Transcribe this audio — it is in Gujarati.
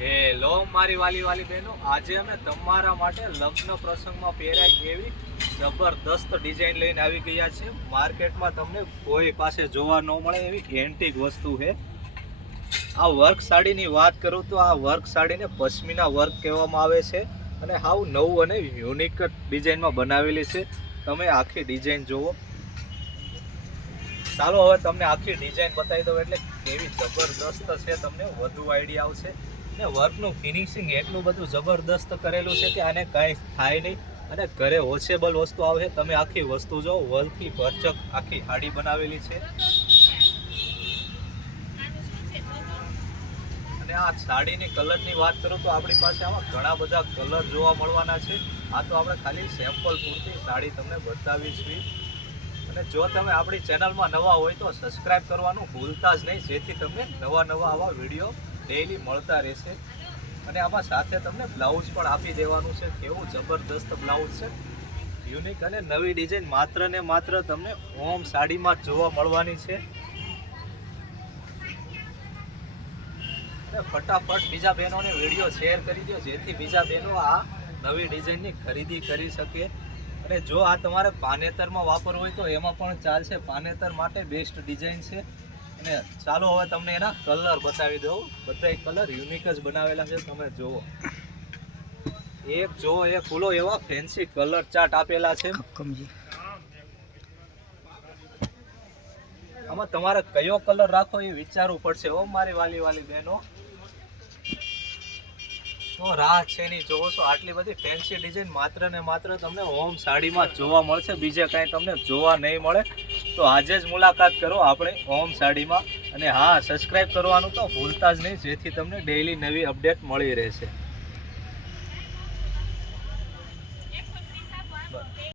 હેલો મારી વાલી વાલી બહેનો, આજે અમે તમારા માટે લગ્ન પ્રસંગમાં પહેરાય એવી જબરદસ્ત ડિઝાઇન લઈને આવી ગયા છે. માર્કેટમાં તમને કોઈ પાસે જોવા ન મળે એવી એન્ટિક વસ્તુ છે. આ વર્ક સાડીની વાત કરું તો આ વર્ક સાડીને પશ્મિના વર્ક કહેવામાં આવે છે અને હાવ નવું અને યુનિક ડિઝાઇનમાં બનાવેલી છે. તમે આખી ડિઝાઇન જુઓ ચાલો હવે તમને આખી ડિઝાઇન બતાવી દઉં એટલે કેવી જબરદસ્ત છે, તમને વધુ આઈડિયા આવશે. ને વર્કનું ફિનિશિંગ એટલું બધું જબરદસ્ત કરેલું છે કે આને કાંઈ થાય નહીં. અને ઘરે વોચેબલ વસ્તુ આવે તમે આખી વસ્તુ જો વલથી ભરચક આખી હાડી બનાવેલી છે. અને આ સાડીની કલરની વાત કરું તો આપણી પાસે આમાં ઘણા બધા કલર જોવા મળવાના છે. આ તો આપણે ખાલી સેમ્પલ પૂરતી સાડી તમને બતાવી છીએ. અને જો તમે આપણી ચેનલમાં નવા હોય તો સબસ્ક્રાઇબ કરવાનું ભૂલતા જ નહીં. જેથી તમને નવા નવા આવા વીડિયો ડેઈલી મળતા રહેશે. અને આમાં સાથે તમને બ્લાઉઝ પણ આપી દેવાનું છે. કેવું જબરદસ્ત બ્લાઉઝ છે. યુનિક અને નવી ડિઝાઇન માત્ર ને માત્ર તમને ઓમ સાડીમાં જોવા મળવાની છે. ફટાફટ બીજા બહેનોને વીડિયો શેર કરી દો, જેથી બીજા બહેનો આ નવી ડિઝાઇનની ખરીદી કરી શકે. અને જો આ તમારે પાનેતરમાં વાપરવું હોય તો એમાં પણ ચાલશે. પાનેતર માટે બેસ્ટ ડિઝાઇન છે. અને ચાલો હવે તમને એના કલર બતાવી દઉં. બધા કલર યુનિક જ બનાવેલા છે તમે જુઓ. એક જો એ ફૂલો એવા ફેન્સી કલર ચાર્ટ આપેલા છે. આમાં તમારે કયો કલર રાખો એ વિચારવું પડશે હો મારી વાલી વાલી બહેનો. તો રાહ છે નહીં જોવો છો આટલી બધી ફેન્સી ડિઝાઇન માત્ર ને માત્ર તમને હોમ સાડીમાં જોવા મળશે. બીજે કાંઈ તમને જોવા નહીં મળે. તો આજે જ મુલાકાત કરો આપણે ઓમ સાડીમાં. અને હા સબસ્ક્રાઇબ કરવાનું તો ભૂલતા જ નહીં જેથી તમને ડેઈલી નવી અપડેટ મળી રહેશે.